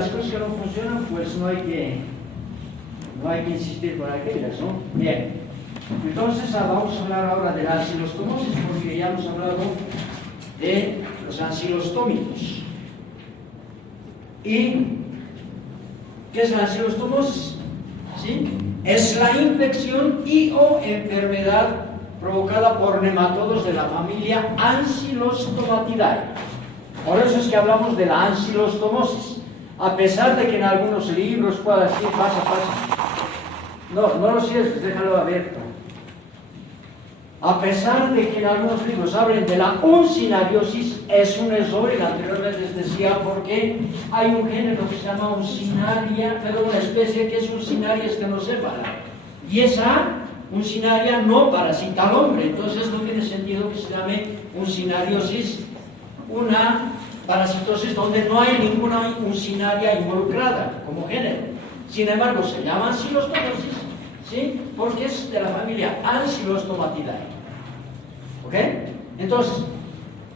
Las cosas que no funcionan, pues no hay que insistir con aquellas, ¿no? Bien, entonces vamos a hablar ahora de la ancilostomosis, porque ya hemos hablado de los ancilostómicos. ¿Y qué es la ancilostomosis? ¿Sí? Es la infección y o enfermedad provocada por nematodos de la familia Ancylostomatidae. Por eso es que hablamos de la ancilostomosis. A pesar de que en algunos libros pueda decir pasa. No lo cierres, déjalo abierto. A pesar de que en algunos libros hablen de la uncinariosis, es un error, y anteriormente les decía, porque hay un género que se llama uncinaria, pero una especie que es uncinaria estenocéfala. Y esa uncinaria no parasita al hombre, entonces no tiene sentido que se llame uncinariosis, una parasitosis donde no hay ninguna uncinaria involucrada como género. Sin embargo, se llama ancilostomosis, ¿sí? Porque es de la familia Ancylostomatidae. ¿Ok? Entonces,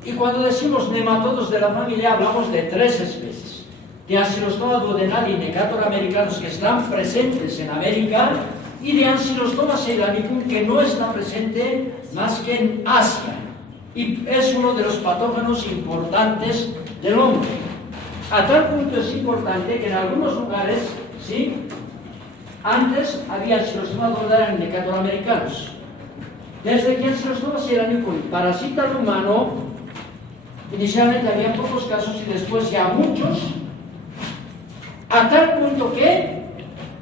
y cuando decimos nematodos de la familia, hablamos de tres especies: de Ancylostoma duodenale y Necator americanos, que están presentes en América, y de Ancylostoma ceylanicum, que no está presente más que en Asia, y es uno de los patógenos importantes del hombre. A tal punto es importante que en algunos lugares, ¿sí?, antes había Ancylostoma duodenale y Necator americanos. Desde que Ancylostoma ceylanicum parasita al humano, inicialmente había pocos casos y después ya muchos, a tal punto que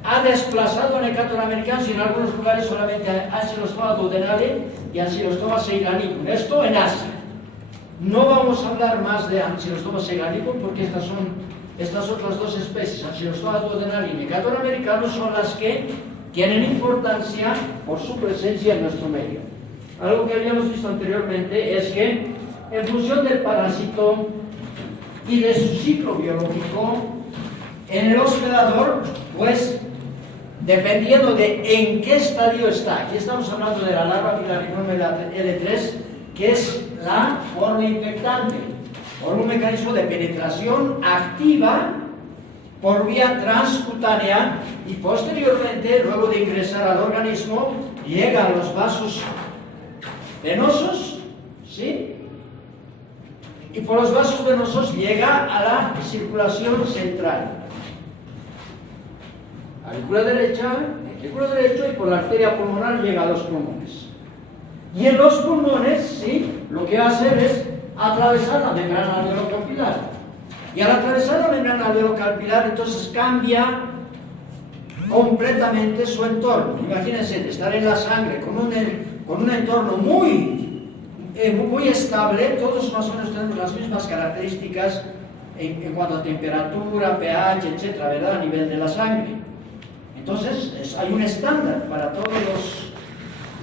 ha desplazado a Necator americanos, y en algunos lugares solamente Ancylostoma duodenale y Ancylostoma ceylanicum. Esto en Asia. No vamos a hablar más de Ancylostoma ceylanicum porque estas otras dos especies, Ancylostoma duodenale y Necator americanos, son las que tienen importancia por su presencia en nuestro medio. Algo que habíamos visto anteriormente es que, en función del parásito y de su ciclo biológico, en el hospedador, pues, dependiendo de en qué estadio está, aquí estamos hablando de la larva Filariforme L3, que es la forma infectante, por un mecanismo de penetración activa por vía transcutánea, y posteriormente, luego de ingresar al organismo, llega a los vasos venosos, ¿sí?, y por los vasos venosos llega a la circulación central, aurícula derecha, ventrículo derecho, y por la arteria pulmonar llega a los pulmones. Y en los pulmones, ¿sí?, lo que va a hacer es atravesar la membrana alveolo-capilar. Y al atravesar la membrana alveolo-capilar, entonces cambia completamente su entorno. Imagínense, de estar en la sangre con un entorno muy estable, todos más o menos tenemos las mismas características en cuanto a temperatura, pH, etcétera, ¿verdad?, a nivel de la sangre. Entonces, hay un estándar para todos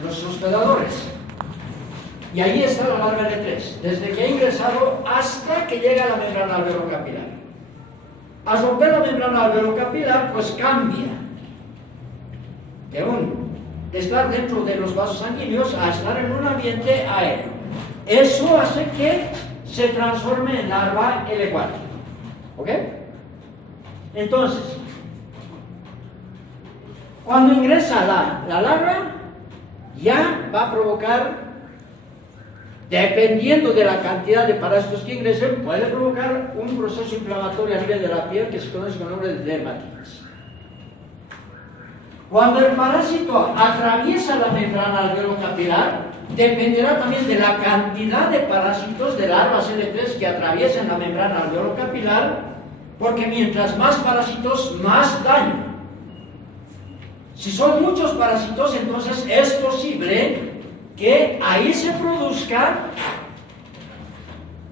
los hospedadores. Y ahí está la larva L3, desde que ha ingresado hasta que llega a la membrana alveolo-capilar. Al romper la membrana alveolo-capilar, pues cambia de estar dentro de los vasos sanguíneos a estar en un ambiente aéreo. Eso hace que se transforme en larva L4. ¿Ok? Entonces, cuando ingresa la larva, ya va a provocar, dependiendo de la cantidad de parásitos que ingresen, puede provocar un proceso inflamatorio a nivel de la piel que se conoce con el nombre de dermatitis. Cuando el parásito atraviesa la membrana alveolo-capilar, dependerá también de la cantidad de parásitos de larvas L3 que atraviesen la membrana alveolo-capilar, porque mientras más parásitos, más daño. Si son muchos parásitos, entonces es posible que ahí se produzca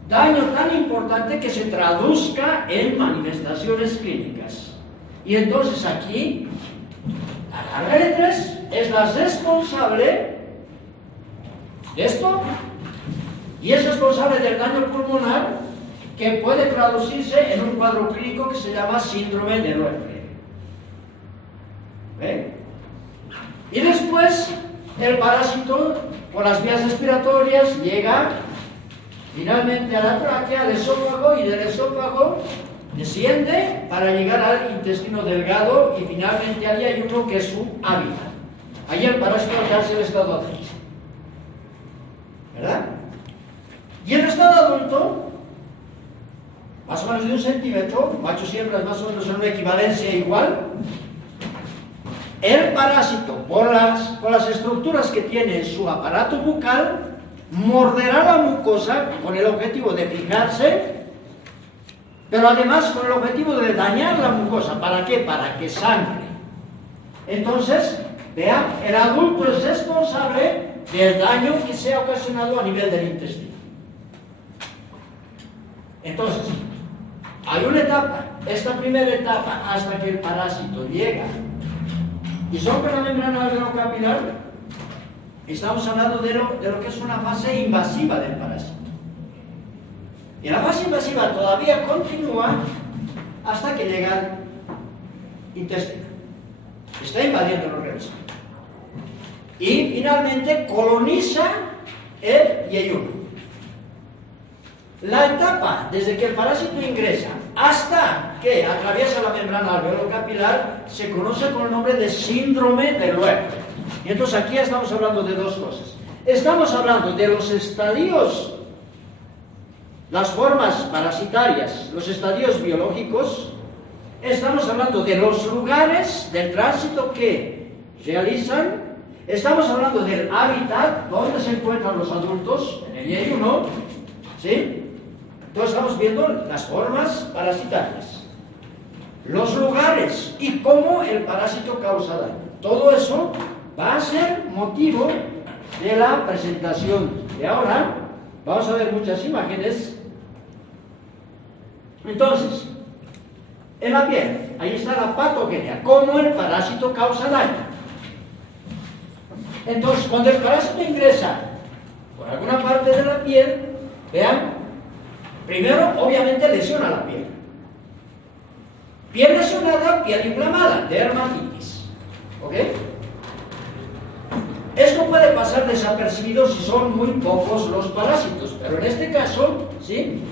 daño tan importante que se traduzca en manifestaciones clínicas. Y entonces aquí, la larva L3 es la responsable de esto, y es responsable del daño pulmonar que puede traducirse en un cuadro clínico que se llama síndrome de Roeffler. ¿Ven? Y después el parásito por las vías respiratorias llega finalmente a la tráquea, al esófago, y del esófago desciende para llegar al intestino delgado y finalmente allí hay uno que es su hábitat. Allí el parásito ya es el estado adulto. ¿Verdad? Y el estado adulto, más o menos de 1 centímetro, machos y hembras más o menos en una equivalencia igual, el parásito, por las estructuras que tiene en su aparato bucal, morderá la mucosa con el objetivo de fijarse, pero además con el objetivo de dañar la mucosa. ¿Para qué? Para que sangre. Entonces, vean, el adulto es responsable del daño que se ha ocasionado a nivel del intestino. Entonces, hay una etapa, esta primera etapa, hasta que el parásito llega y rompe la membrana alveolo-capilar. Estamos hablando de lo que es una fase invasiva del parásito. Y la fase invasiva todavía continúa hasta que llega al intestino. Está invadiendo el organismo. Y finalmente coloniza el yeyuno. La etapa desde que el parásito ingresa hasta que atraviesa la membrana alveolo-capilar se conoce con el nombre de síndrome de Loewe. Y entonces aquí estamos hablando de dos cosas. Estamos hablando de los estadios, las formas parasitarias, los estadios biológicos. Estamos hablando de los lugares del tránsito que realizan. Estamos hablando del hábitat, donde se encuentran los adultos, en el yeyuno, ¿sí? Entonces estamos viendo las formas parasitarias, los lugares y cómo el parásito causa daño. Todo eso va a ser motivo de la presentación de ahora. Vamos a ver muchas imágenes. Entonces, en la piel, ahí está la patogenia, cómo el parásito causa daño. Entonces, cuando el parásito ingresa por alguna parte de la piel, vean, primero, obviamente, lesiona la piel. Piel lesionada, piel inflamada, dermatitis. ¿Ok? Esto puede pasar desapercibido si son muy pocos los parásitos, pero en este caso, ¿sí?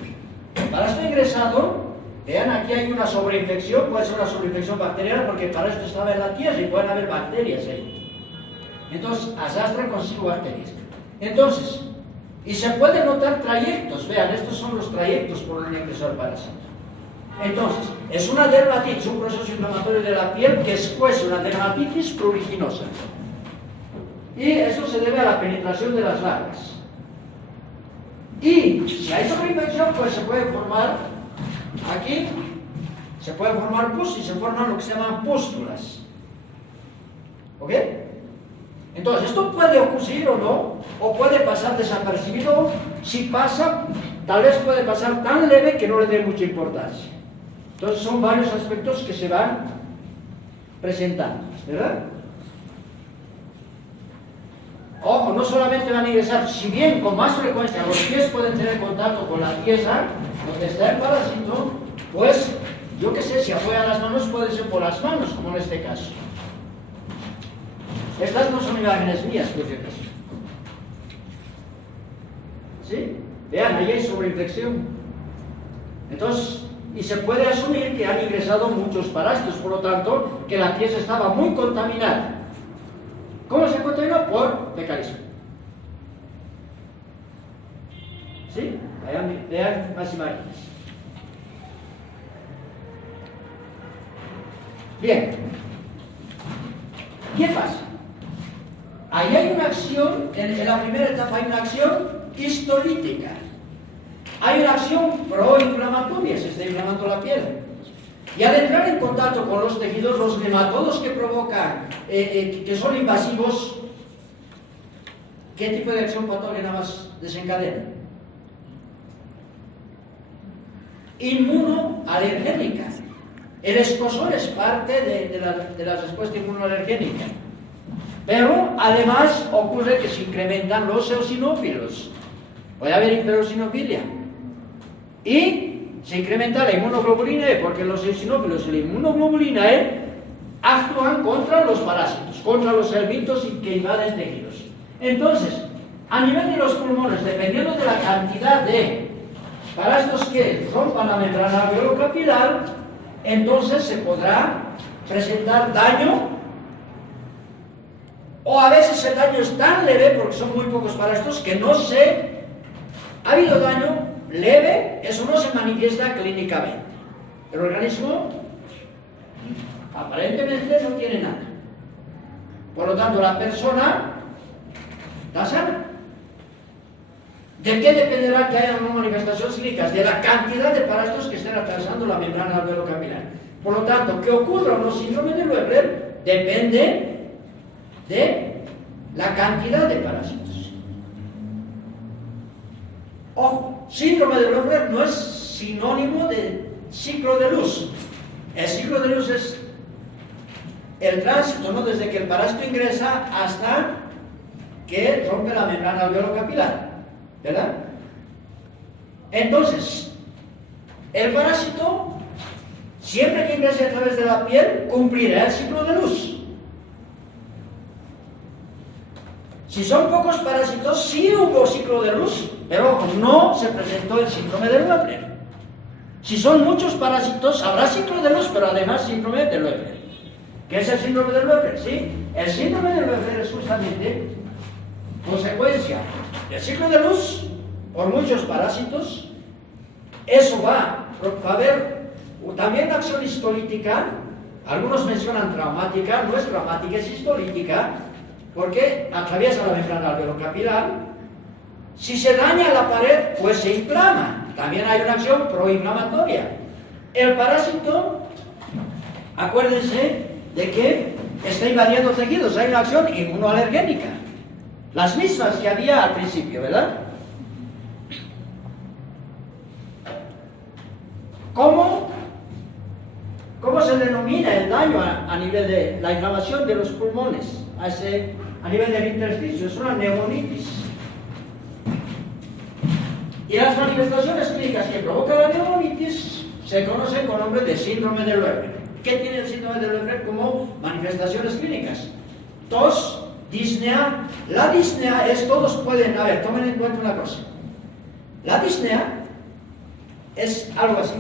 El parásito ingresado, vean, aquí hay una sobreinfección, puede ser una sobreinfección bacteriana porque el parásito estaba en la tierra y pueden haber bacterias ahí. Entonces, arrastra consigo bacterias. Entonces, y se pueden notar trayectos, vean, estos son los trayectos por donde ingresó el parásito. Entonces, es una dermatitis, un proceso inflamatorio de la piel que escuece una dermatitis pruriginosa. Y eso se debe a la penetración de las larvas. Y si hay sobreinfección, pues se puede formar, aquí, se puede formar pus y se forman lo que se llaman pústulas. ¿Ok? Entonces, esto puede ocurrir o no, o puede pasar desapercibido. Si pasa, tal vez puede pasar tan leve que no le dé mucha importancia. Entonces, son varios aspectos que se van presentando, ¿verdad? Ojo, no solamente van a ingresar, si bien con más frecuencia los pies pueden tener contacto con la tierra donde está el parásito, pues, yo qué sé, si apoya las manos, puede ser por las manos, como en este caso. Estas no son imágenes mías, por si acaso. ¿Sí? Vean, ahí hay sobreinfección. Entonces, y se puede asumir que han ingresado muchos parásitos, por lo tanto, que la pieza estaba muy contaminada. ¿Cómo se contaminó? Por fecalismo. ¿Sí? Vean más imágenes. Bien. ¿Qué pasa? Ahí hay una acción, en la primera etapa hay una acción histolítica. Hay una acción proinflamatoria, se está inflamando la piel. Y al entrar en contacto con los tejidos, los nematodos que provocan, que son invasivos, ¿qué tipo de acción patógena más desencadena? Inmunoalergénica. El escozor es parte de la respuesta inmunoalergénica. Pero además ocurre que se incrementan los eosinófilos. Puede haber hiperosinofilia. Y se incrementa la inmunoglobulina E, porque los eosinófilos y la inmunoglobulina E actúan contra los parásitos, contra los helmintos que invaden tejidos. Entonces, a nivel de los pulmones, dependiendo de la cantidad de parásitos que rompan la membrana alveolo-capilar, entonces se podrá presentar daño, o a veces el daño es tan leve, porque son muy pocos parásitos, que no se ha habido daño leve, eso no se manifiesta clínicamente. El organismo aparentemente no tiene nada. Por lo tanto, la persona está sana. ¿De qué dependerá que haya manifestaciones clínicas? De la cantidad de parásitos que estén atravesando la membrana alveolo-capilar. Por lo tanto, que ocurra o no síndrome de Loeffler depende de la cantidad de parásitos. Ojo, síndrome de Loeffler no es sinónimo de ciclo de luz. El ciclo de luz es el tránsito, ¿no?, desde que el parásito ingresa hasta que rompe la membrana alveolo-capilar, ¿verdad? Entonces, el parásito, siempre que ingrese a través de la piel, cumplirá el ciclo de luz. Si son pocos parásitos, sí hubo ciclo de luz, pero no se presentó el síndrome de Loeffler. Si son muchos parásitos, habrá ciclo de luz, pero además síndrome de Loeffler. ¿Qué es el síndrome de Loeffler? ¿Sí? El síndrome de Loeffler es justamente consecuencia del ciclo de luz por muchos parásitos. Eso va a haber también acción histolítica. Algunos mencionan traumática, no es traumática, es histolítica, porque atraviesa la membrana alveolo-capilar. Si se daña la pared, pues se inflama. También hay una acción proinflamatoria. El parásito, acuérdense de que está invadiendo tejidos, hay una acción inmunoalergénica. Las mismas que había al principio, ¿verdad? ¿Cómo se denomina el daño a nivel de la inflamación de los pulmones? A nivel del intersticio, es una neumonitis. Y las manifestaciones clínicas que provocan la neumonitis se conocen con nombre de síndrome de Loeffler. ¿Qué tiene el síndrome de Loeffler como manifestaciones clínicas? Tos, disnea. La disnea es, todos pueden, a ver, tomen en cuenta una cosa. La disnea es algo así.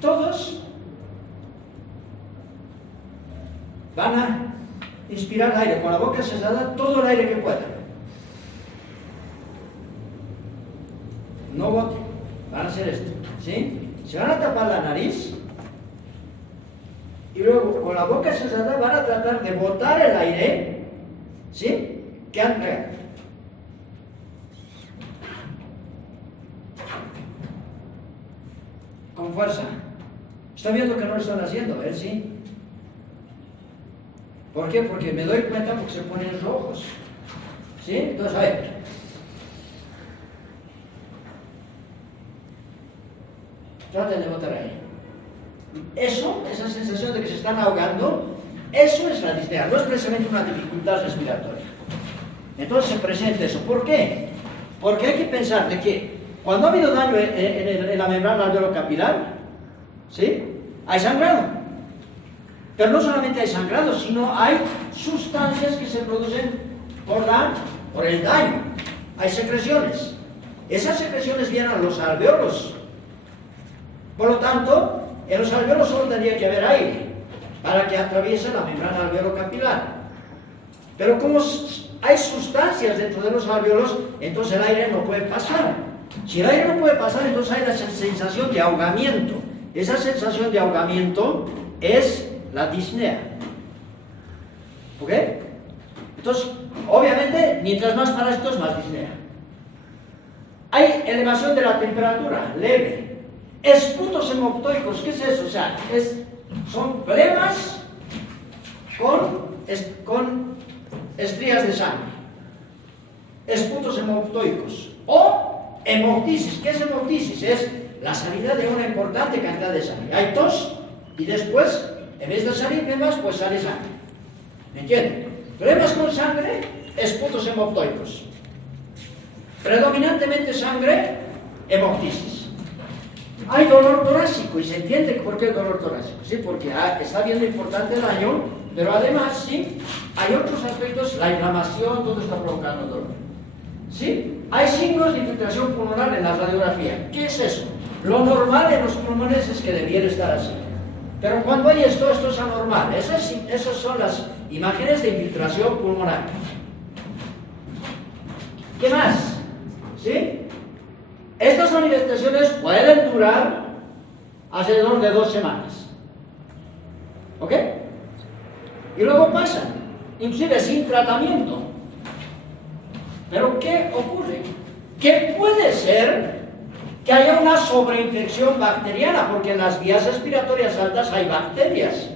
Todos van a inspirar aire con la boca cerrada, todo el aire que puedan. No boten, van a hacer esto, ¿sí? Se van a tapar la nariz y luego con la boca cerrada van a tratar de botar el aire, ¿sí?, que han pegado. Con fuerza. Está viendo que no lo están haciendo, ¿eh? ¿Sí? ¿Por qué? Porque me doy cuenta porque se ponen rojos. ¿Sí? Entonces, a ver. Traten de botar ahí. Eso, esa sensación de que se están ahogando, eso es la disnea, no es precisamente una dificultad respiratoria. Entonces se presenta eso. ¿Por qué? Porque hay que pensar de que cuando ha habido daño en la membrana alveolo-capilar, ¿sí?, hay sangrado. Pero no solamente hay sangrado, sino hay sustancias que se producen por el daño. Hay secreciones. Esas secreciones vienen a los alveolos. Por lo tanto, en los alveolos solo tendría que haber aire para que atraviese la membrana alveolo-capilar. Pero como hay sustancias dentro de los alveolos, entonces el aire no puede pasar. Si el aire no puede pasar, entonces hay la sensación de ahogamiento. Esa sensación de ahogamiento es la disnea. ¿Ok? Entonces, obviamente, mientras más parásitos, más disnea. Hay elevación de la temperatura, leve. Esputos hemoptoicos, ¿qué es eso? O sea, son flemas con estrías de sangre. Esputos hemoptoicos. O hemoptisis. ¿Qué es hemoptisis? Es la salida de una importante cantidad de sangre. Hay tos y después, en vez de salir flemas, pues sale sangre. ¿Me entienden? Flemas con sangre, esputos hemoptoicos. Predominantemente sangre, hemoptisis. Hay dolor torácico, y se entiende por qué el dolor torácico, ¿sí? Porque está viendo importante el daño, pero además, sí, hay otros aspectos, la inflamación, todo está provocando dolor. ¿Sí? Hay signos de infiltración pulmonar en la radiografía. ¿Qué es eso? Lo normal en los pulmones es que debiera estar así. Pero cuando hay esto es anormal. Esas son las imágenes de infiltración pulmonar. ¿Qué más? ¿Sí? Estas manifestaciones pueden durar alrededor de 2 semanas. ¿Ok? Y luego pasan, inclusive sin tratamiento. Pero ¿qué ocurre? Que puede ser que haya una sobreinfección bacteriana, porque en las vías respiratorias altas hay bacterias.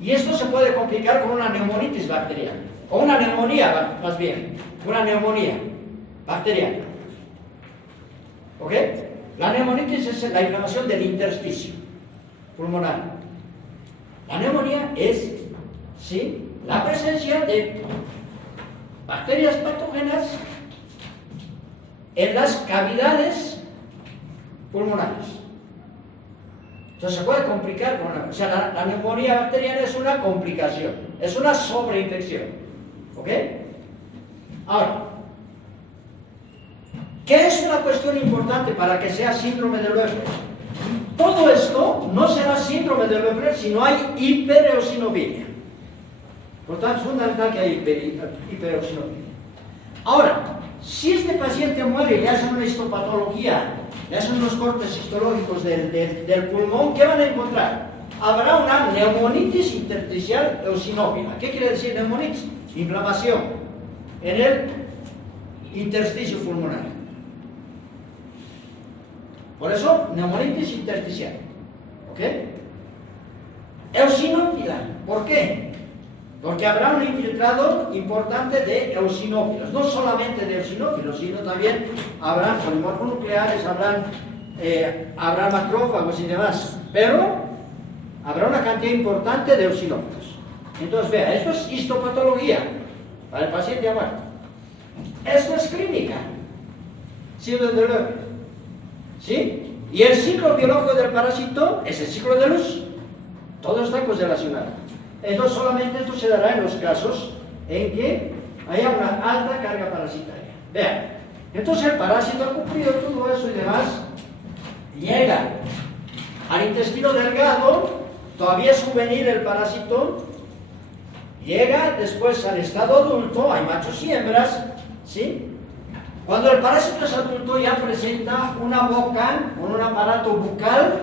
Y esto se puede complicar con una neumonitis bacteriana, o una neumonía, más bien, una neumonía bacteriana. ¿Ok? La neumonitis es la inflamación del intersticio pulmonar. La neumonía es, ¿sí?, la presencia de bacterias patógenas en las cavidades pulmonares. Entonces se puede complicar con o sea, la neumonía bacteriana es una complicación, es una sobreinfección. ¿Ok? Ahora, ¿qué es una cuestión importante para que sea síndrome de Loeffler? Todo esto no será síndrome de Loeffler si no hay hipereosinofilia. Por tanto, es fundamental que haya hipereosinofilia. Ahora, si este paciente muere y le hacen una histopatología, le hacen unos cortes histológicos del pulmón, ¿qué van a encontrar? Habrá una neumonitis intersticial eosinófila. ¿Qué quiere decir neumonitis? Inflamación en el intersticio pulmonar. Por eso, neumonitis intersticial. ¿Ok? Eosinófila. ¿Por qué? Porque habrá un infiltrado importante de eosinófilos. No solamente de eosinófilos, sino también habrá polimorfonucleares, habrá macrófagos y demás. Pero habrá una cantidad importante de eosinófilos. Entonces, vea, esto es histopatología para el paciente ya muerto. Esto es clínica. Síndrome de Loeffler. ¿Sí? Y el ciclo biológico del parásito es el ciclo de luz. Todo está correlacionado. Entonces, solamente esto se dará en los casos en que haya una alta carga parasitaria. Vean, entonces el parásito ha cumplido todo eso y demás, llega al intestino delgado, todavía es juvenil el parásito, llega después al estado adulto, hay machos y hembras, ¿sí? Cuando el parásito es adulto ya presenta una boca con un aparato bucal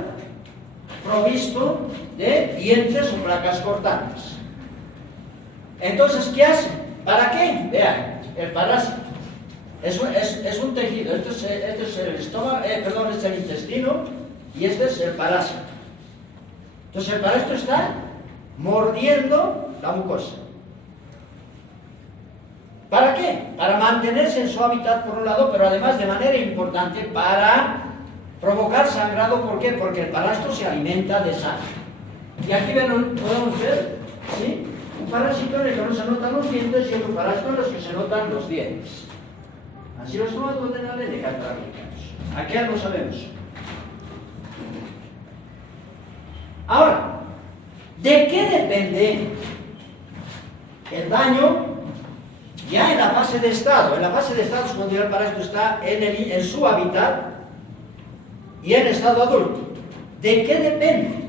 provisto de dientes o placas cortantes. Entonces, ¿qué hace? ¿Para qué? Vean, el parásito es un tejido. Este es el estómago, perdón, este es el intestino y este es el parásito. Entonces, el parásito está mordiendo la mucosa. ¿Para qué? Para mantenerse en su hábitat por un lado, pero además de manera importante para provocar sangrado. ¿Por qué? Porque el parásito se alimenta de sangre. Y aquí podemos ver, ¿sí?, un parásito en el que no se notan los dientes y otro parásito en los que se notan los dientes. Así los tomados de la ley de cantarricanos. Aquí ya no sabemos. Ahora, ¿de qué depende el daño ya en la fase de estado? En la fase de estado es cuando ya el parásito está en su hábitat y en estado adulto. ¿De qué depende?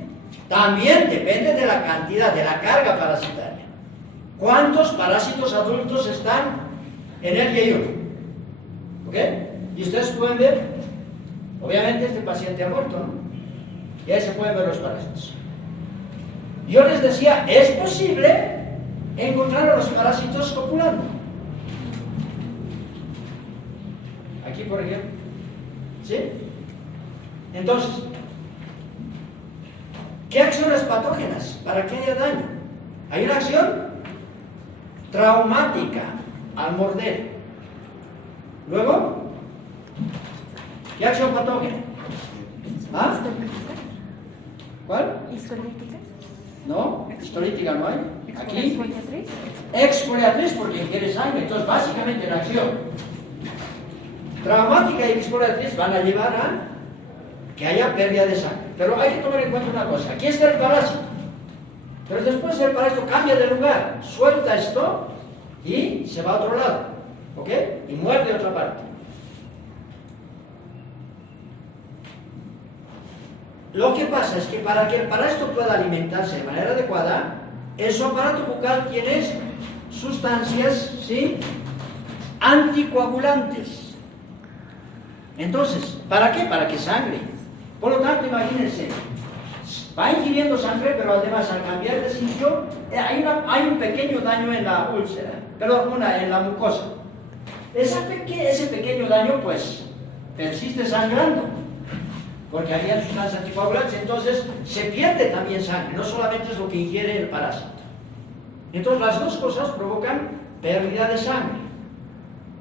También depende de la cantidad, de la carga parasitaria. ¿Cuántos parásitos adultos están en el yeyuno? ¿Ok? Y ustedes pueden ver, obviamente este paciente ha muerto, ¿no? Y ahí se pueden ver los parásitos. Yo les decía, es posible encontrar a los parásitos copulando. Aquí, por ejemplo. ¿Sí? Entonces, ¿qué acciones patógenas? ¿Para que haya daño? Hay una acción traumática al morder. Luego, ¿qué acción patógena? ¿Ah? ¿Cuál? ¿Histolítica? No, histolítica no hay. Aquí, ¿Exfoliatriz? exfoliatriz porque ingiere sangre. Entonces, básicamente la acción traumática y exfoliatriz van a llevar a que haya pérdida de sangre. Pero hay que tomar en cuenta una cosa. Aquí está el parásito. Pero después el parásito cambia de lugar, suelta esto y se va a otro lado. ¿ok? Y muerde otra parte. Lo que pasa es que para esto pueda alimentarse de manera adecuada, su aparato bucal tiene sustancias, ¿sí?, anticoagulantes. Entonces, ¿para qué? Para que sangre. Por lo tanto, imagínense, va ingiriendo sangre, pero además al cambiar de sitio, hay un pequeño daño en la úlcera, en la mucosa. Ese pequeño daño, pues, persiste sangrando, porque había sustancias anticoagulantes, entonces se pierde también sangre, no solamente es lo que ingiere el parásito. Entonces las dos cosas provocan pérdida de sangre.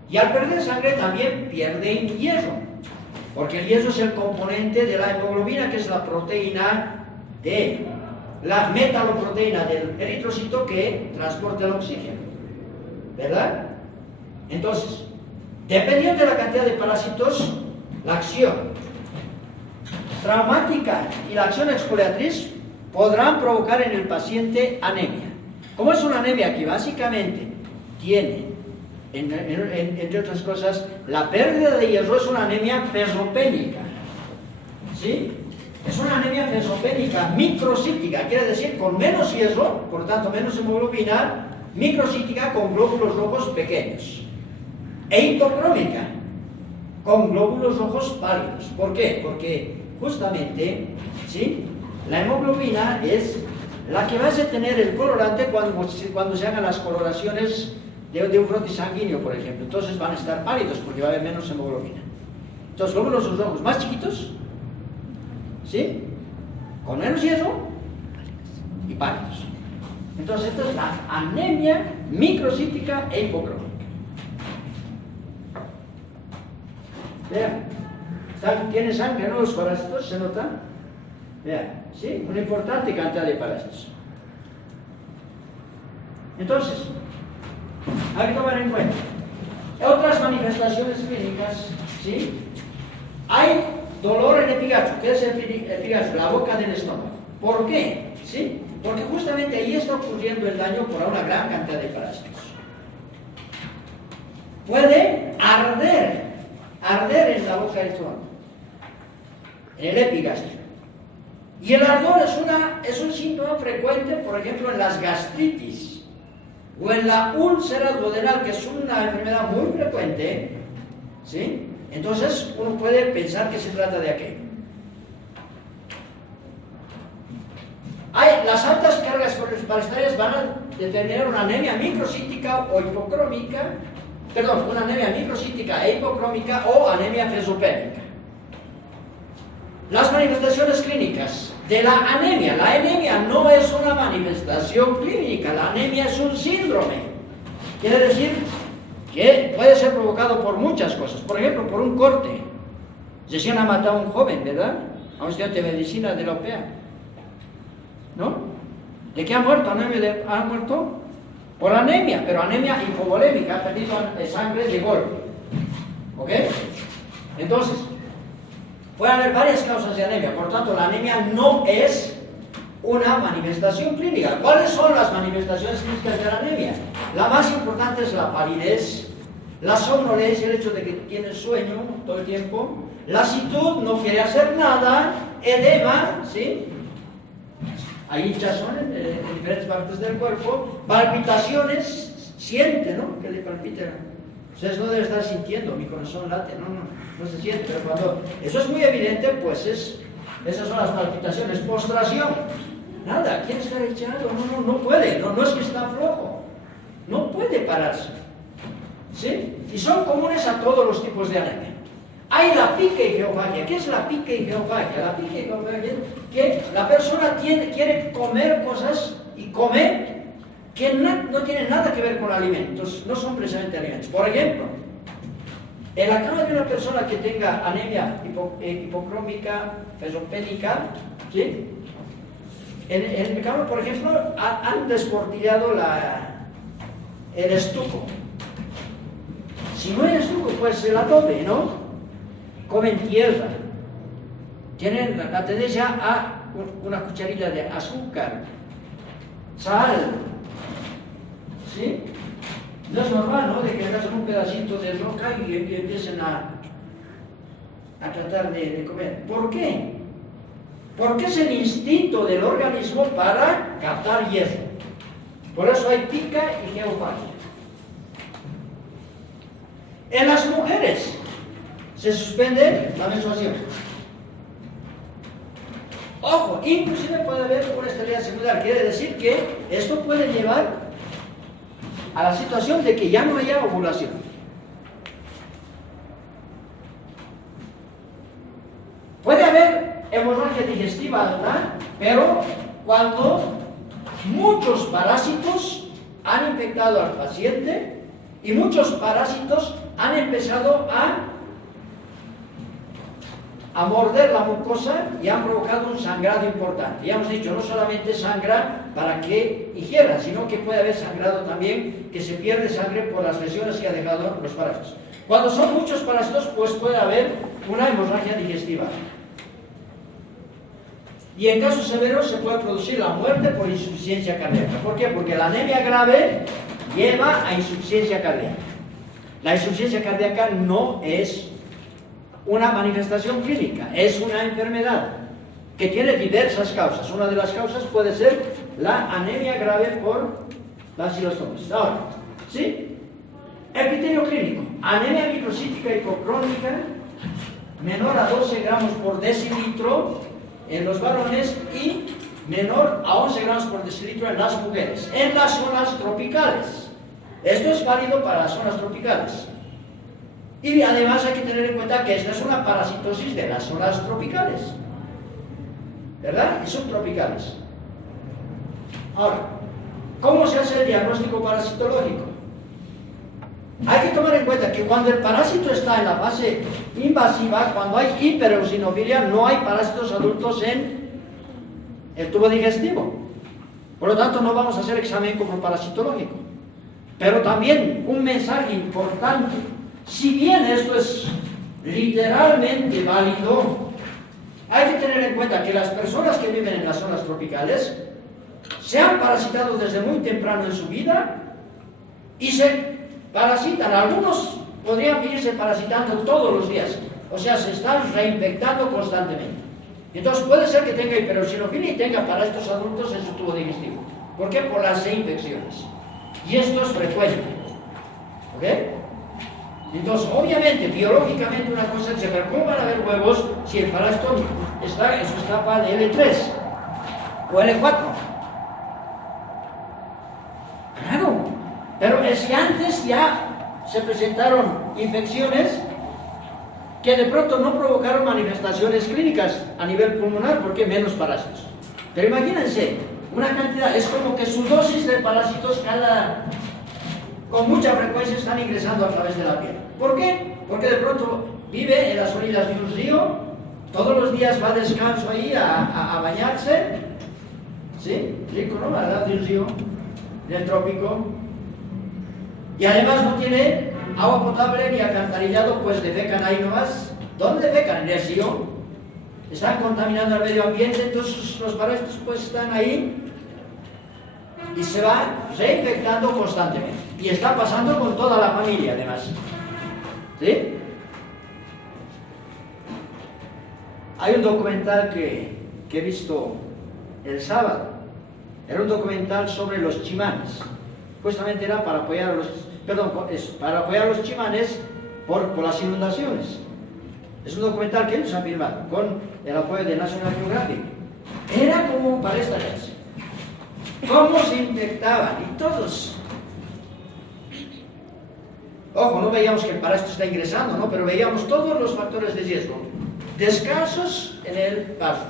Y al perder sangre también pierden hierro, porque el hierro es el componente de la hemoglobina, que es la proteína la metaloproteína del eritrocito que transporta el oxígeno, ¿verdad? Entonces, dependiendo de la cantidad de parásitos, la acción traumática y la acción exfoliatriz podrán provocar en el paciente anemia. Como es una anemia que básicamente tiene, entre otras cosas, la pérdida de hierro, es una anemia fesopénica, ¿sí? Es una anemia fesopénica microcítica, quiere decir con menos hierro, por lo tanto menos hemoglobina, microcítica con glóbulos rojos pequeños, e hipocrómica con glóbulos rojos pálidos. ¿Por qué? Porque justamente, ¿sí?, la hemoglobina es la que va a tener el colorante cuando se hagan las coloraciones de un frotis sanguíneo, por ejemplo. Entonces van a estar pálidos porque va a haber menos hemoglobina. Entonces, glóbulos rojos más chiquitos, ¿sí?, con menos hierro y pálidos. Entonces, esta es la anemia microcítica e hipocrómica. Vean, tiene sangre, ¿no?, los parásitos, ¿se nota? Vean, ¿sí?, una importante cantidad de parásitos. Entonces, hay que tomar en cuenta otras manifestaciones clínicas, ¿sí? Hay dolor en epigastro. ¿Qué es el epigastro? La boca del estómago. ¿Por qué? ¿Sí? Porque justamente ahí está ocurriendo el daño por una gran cantidad de parásitos. Puede arder en la boca del estómago, en el epigastro. Y el ardor es un síntoma frecuente, por ejemplo, en las gastritis o en la úlcera duodenal, que es una enfermedad muy frecuente, ¿sí? Entonces uno puede pensar que se trata de aquello. Las altas cargas parasitarias van a detener una anemia microcítica o hipocrómica, una anemia microcítica e hipocrómica o anemia fesopénica. Las manifestaciones clínicas de la anemia no es una manifestación clínica, la anemia es un síndrome. Quiere decir que puede ser provocado por muchas cosas, por ejemplo, por un corte. Recién ha matado a un joven, ¿verdad? A un estudiante de medicina de la UPEA, ¿no? ¿De qué ha muerto? ¿Ha muerto? Por anemia, pero anemia hipovolémica, ha perdido sangre de golpe. ¿Ok? Entonces, puede haber varias causas de anemia, por tanto la anemia no es una manifestación clínica. ¿Cuáles son las manifestaciones clínicas de la anemia? La más importante es la palidez, la somnolencia, el hecho de que tiene sueño todo el tiempo, lasitud, no quiere hacer nada, edema, ¿sí? Hay hinchazón en diferentes partes del cuerpo, palpitaciones, siente, ¿no?, que le palpiten. Ustedes no deben estar sintiendo, mi corazón late, no se siente, pero cuando eso es muy evidente, pues esas son las palpitaciones. Postración, nada, quiere estar echado, no puede, no es que está flojo, no puede pararse, ¿sí? Y son comunes a todos los tipos de anemia. Hay la piquegeofagia. ¿Qué es la piquegeofagia? La piquegeofagia es que la persona quiere comer cosas y come que no tienen nada que ver con alimentos, no son precisamente alimentos. Por ejemplo, en la cama de una persona que tenga anemia hipocrómica, fesopénica, ¿sí?, en el cama, por ejemplo, han desportillado el estuco. Si no hay estuco, pues el adobe, ¿no? Comen tierra. Tienen la tendencia a una cucharilla de azúcar, sal, ¿sí? No es normal, ¿no? De que agarren un pedacito de roca y empiecen a tratar de comer. ¿Por qué? Porque es el instinto del organismo para captar hierro. Por eso hay pica y geofagia. En las mujeres se suspende la menstruación. Ojo, inclusive puede haber una esterilidad secundaria. Quiere decir que esto puede llevar a la situación de que ya no haya ovulación. Puede haber hemorragia digestiva alta, pero cuando muchos parásitos han infectado al paciente y muchos parásitos han empezado a morder la mucosa y han provocado un sangrado importante. Ya hemos dicho, no solamente sangra para que ingiera, sino que puede haber sangrado también, que se pierde sangre por las lesiones que ha dejado los parásitos. Cuando son muchos parásitos, pues puede haber una hemorragia digestiva. Y en casos severos se puede producir la muerte por insuficiencia cardíaca. ¿Por qué? Porque la anemia grave lleva a insuficiencia cardíaca. La insuficiencia cardíaca no es una manifestación clínica, es una enfermedad que tiene diversas causas. Una de las causas puede ser la anemia grave por bacilostomos. Ahora, ¿sí? El criterio clínico: anemia microcítica hipocrónica menor a 12 gramos por decilitro en los varones y menor a 11 gramos por decilitro en las mujeres, en las zonas tropicales. Esto es válido para las zonas tropicales. Y además hay que tener en cuenta que esta es una parasitosis de las zonas tropicales, ¿verdad? Y subtropicales. Ahora, ¿cómo se hace el diagnóstico parasitológico? Hay que tomar en cuenta que cuando el parásito está en la fase invasiva, cuando hay hipereosinofilia, no hay parásitos adultos en el tubo digestivo. Por lo tanto, no vamos a hacer examen como parasitológico. Pero también un mensaje importante: si bien esto es literalmente válido, hay que tener en cuenta que las personas que viven en las zonas tropicales se han parasitado desde muy temprano en su vida y se parasitan. Algunos podrían irse parasitando todos los días, o sea, se están reinfectando constantemente. Entonces puede ser que tenga hipereosinofilia y tenga parásitos adultos en su tubo digestivo. ¿Por qué? Por las infecciones. Y esto es frecuente. ¿Ok? Entonces, obviamente, biológicamente una cosa dice, pero ¿cómo van a haber huevos si el parásito está en su etapa de L3 o L4? Claro, pero si antes ya se presentaron infecciones que de pronto no provocaron manifestaciones clínicas a nivel pulmonar, porque menos parásitos. Pero imagínense, una cantidad, es como que su dosis de parásitos con mucha frecuencia están ingresando a través de la piel. ¿Por qué? Porque de pronto vive en las orillas de un río, todos los días va a descanso ahí a bañarse. ¿Sí? Rico, ¿no? Al lado de un río, del trópico. Y además no tiene agua potable ni alcantarillado, pues defecan ahí nomás. ¿Dónde defecan? En el río. Están contaminando el medio ambiente, entonces los parásitos pues están ahí y se van reinfectando constantemente. Y está pasando con toda la familia, además. ¿Sí? Hay un documental que he visto el sábado. Era un documental sobre los chimanes. Justamente era para apoyar a los chimanes por las inundaciones. Es un documental que ellos han filmado con el apoyo de National Geographic. Era como para esta clase. Cómo se infectaban y todos. Ojo, no veíamos que el parásito está ingresando, ¿no? Pero veíamos todos los factores de riesgo. Descansos en el paso.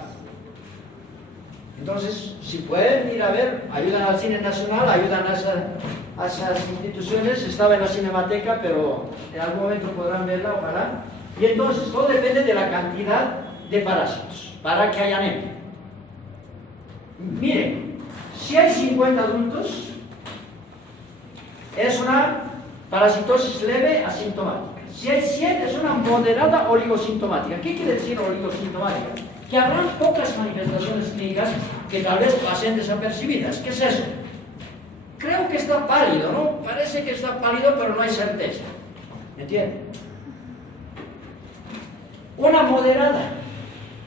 Entonces, si pueden ir a ver, ayudan al Cine Nacional, ayudan a esas instituciones. Estaba en la Cinemateca, pero en algún momento podrán verla, ojalá. Y entonces, todo depende de la cantidad de parásitos, para que haya anemia. Miren, si hay 50 adultos, es una parasitosis leve asintomática. Si hay 100, es una moderada oligosintomática. ¿Qué quiere decir oligosintomática? Que habrán pocas manifestaciones clínicas que tal vez pasen desapercibidas. ¿Qué es eso? creo que está pálido, ¿no? Parece que está pálido, pero no hay certeza. ¿Me entienden? Una moderada,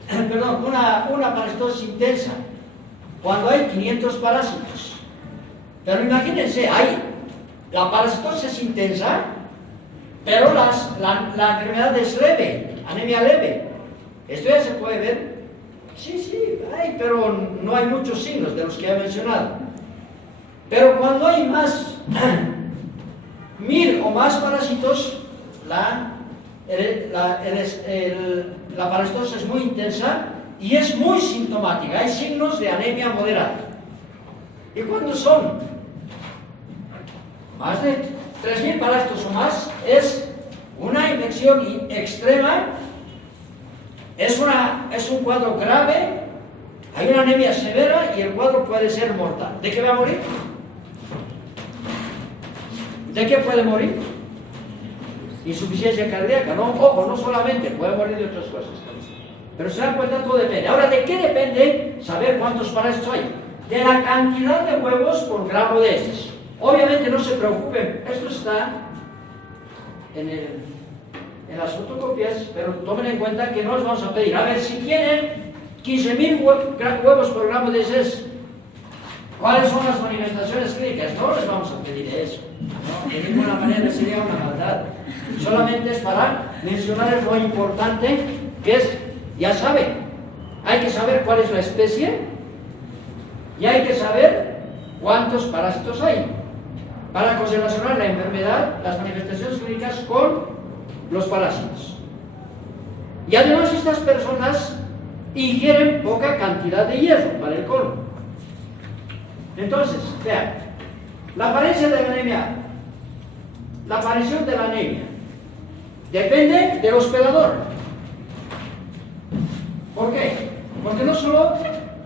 perdón, una parasitosis intensa, cuando hay 500 parásitos. Pero imagínense, la parasitosis es intensa, pero la enfermedad es leve, anemia leve. Esto ya se puede ver. Sí, pero no hay muchos signos de los que he mencionado. Pero cuando hay más, 1000 o más parásitos, la parasitosis es muy intensa y es muy sintomática. Hay signos de anemia moderada. ¿Y cuando son más de 3000 parásitos o más? Es una infección extrema, es un cuadro grave, hay una anemia severa y el cuadro puede ser mortal. ¿De qué va a morir? ¿De qué puede morir? Insuficiencia cardíaca, ¿no? Ojo, no solamente, puede morir de otras cosas. Pero se dan cuenta, todo depende. Ahora, ¿de qué depende saber cuántos parásitos hay? De la cantidad de huevos por gramo de estos. Obviamente no se preocupen, esto está en las fotocopias, pero tomen en cuenta que no les vamos a pedir. A ver, si tienen 15.000 huevos por gramo de heces, ¿cuáles son las manifestaciones clínicas? No les vamos a pedir eso. No, de ninguna manera sería una maldad. Solamente es para mencionarles lo importante que es, ya saben, hay que saber cuál es la especie y hay que saber cuántos parásitos hay para correlacionar la enfermedad, las manifestaciones clínicas con los parásitos. Y además estas personas ingieren poca cantidad de hierro para el colon. Entonces, vean, la aparición de la anemia depende del hospedador. ¿Por qué? Porque no solo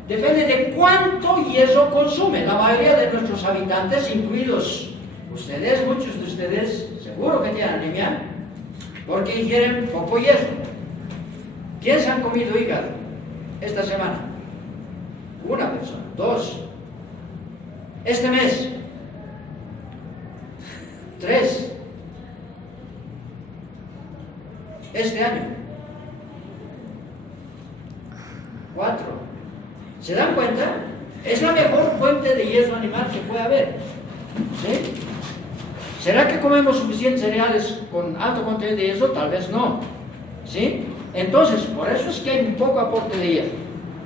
depende de cuánto hierro consume. La mayoría de nuestros habitantes, incluidos ustedes, muchos de ustedes, seguro que tienen anemia, porque ingieren poco hierro. ¿Quiénes han comido hígado esta semana? Una persona, 2. Este mes, 3. Este año, 4. ¿Se dan cuenta? Es la mejor fuente de hierro animal que puede haber. ¿Sí? ¿Será que comemos suficientes cereales con alto contenido de hierro? Tal vez no. ¿Sí? Entonces, por eso es que hay un poco aporte de hierro.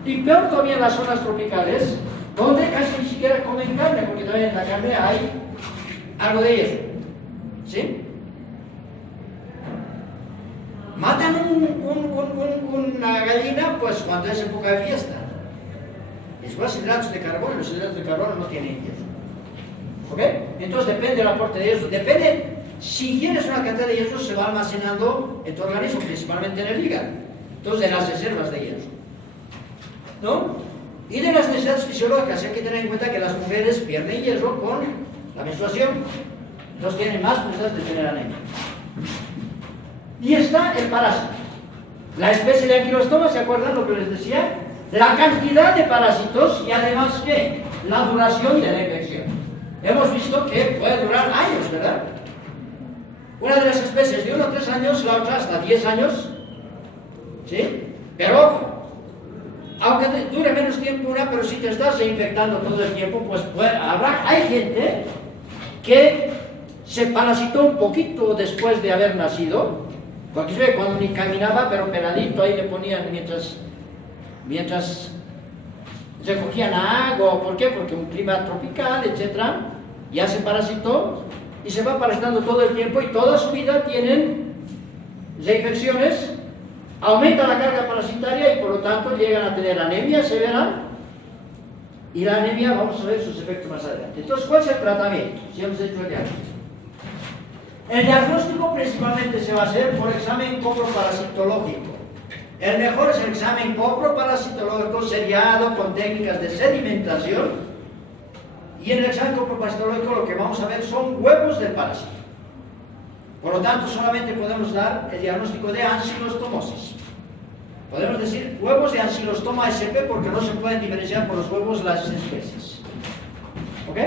Y peor todavía en las zonas tropicales, donde casi ni siquiera comen carne, porque todavía en la carne hay algo de hierro. ¿Sí? Matan una gallina, pues cuando es época de fiesta. Es más hidratos de carbono, los hidratos de carbono no tienen hierro. ¿Ok? Entonces depende del aporte de hierro. Depende, si tienes una cantidad de hierro, se va almacenando en tu organismo, principalmente en el hígado. Entonces, de las reservas de hierro. ¿No? Y de las necesidades fisiológicas, hay que tener en cuenta que las mujeres pierden hierro con la menstruación. Entonces tienen más posibilidades de tener anemia. Y está el parásito. La especie de anquilostoma, ¿se acuerdan lo que les decía? La cantidad de parásitos y además, ¿qué? La duración de la infección. Hemos visto que puede durar años, ¿verdad? Una de las especies de 1 a 3 años, la otra hasta 10 años. ¿Sí? Pero ojo, aunque dure menos tiempo una, pero si te estás reinfectando todo el tiempo, pues hay gente que se parasitó un poquito después de haber nacido, porque se ve cuando ni caminaba, pero peladito ahí le ponían mientras recogían agua. ¿Por qué? Porque un clima tropical, etcétera, ya se parasitó y se va parasitando todo el tiempo y toda su vida tienen reinfecciones, aumenta la carga parasitaria y por lo tanto llegan a tener anemia severa, y la anemia vamos a ver sus efectos más adelante. Entonces, ¿cuál es el tratamiento? Si hemos hecho el diagnóstico. El diagnóstico principalmente se va a hacer por examen coproparasitológico. El mejor es el examen coproparasitológico seriado con técnicas de sedimentación, y en el examen coproparasitológico lo que vamos a ver son huevos del parásito. Por lo tanto, solamente podemos dar el diagnóstico de ancilostomosis. Podemos decir huevos de ancilostoma sp porque no se pueden diferenciar por los huevos las especies. ¿Ok?